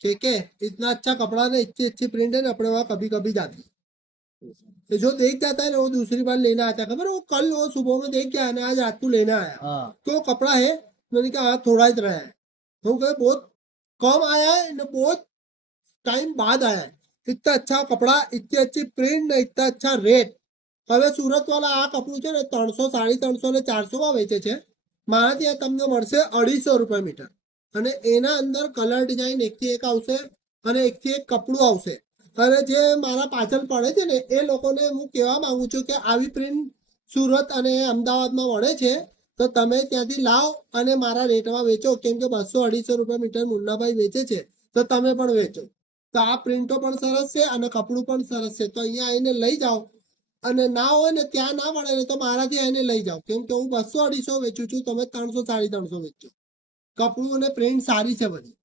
ठीक है, इतना अच्छा कपड़ा ना, इतनी अच्छी प्रिंट है ना, अपने वहाँ कभी कभी जाती है। तो जो देख जाता है ना वो दूसरी बार लेना आता है। खबर है, वो कल वो सुबह में देख के आया ना, आज रात को लेना आया। हाँ तो कपड़ा है, मैंने कहा हाँ थोड़ा ही तरह है। तो कहे बहुत कम आया है ना, बहुत टाइम बाद आया है। इतना अच्छा कपड़ा, इतनी अच्छी प्रिंट ને इतना अच्छा રેટ। હવે સુરત વાળા આ કપડું છે ને 300, 350 ને 400 માં વેચે છે। મારા ત્યાં તમને મળશે 250 રૂપિયા મીટર। અને એના અંદર કલર ડિઝાઇન એકથી એક આવશે અને એકથી એક કપડું આવશે। હવે જે મારા પાછળ પડે છે ને એ લોકોને હું કહેવા માંગુ છું કે આવી પ્રિન્ટ સુરત અને અમદાવાદમાં મળે છે, તો તમે ત્યાંથી લાવ અને મારા રેટમાં વેચો। કેમ કે 200-250 રૂપિયા મીટર મુન્નાભાઈ વેચે છે, તો તમે પણ વેચો। તો આ પ્રિન્ટો પણ સરસ છે અને કપડું પણ સરસ છે, તો અહીંયા આવીને લઈ જાઓ। અને ના હોય ને, ત્યાં ના મળે ને, તો મારાથી આવીને લઈ જાઓ। કેમ કે હું 200-250 વેચું છું, તમે 300-350 વેચો। કપડું અને પ્રિન્ટ સારી છે બધી।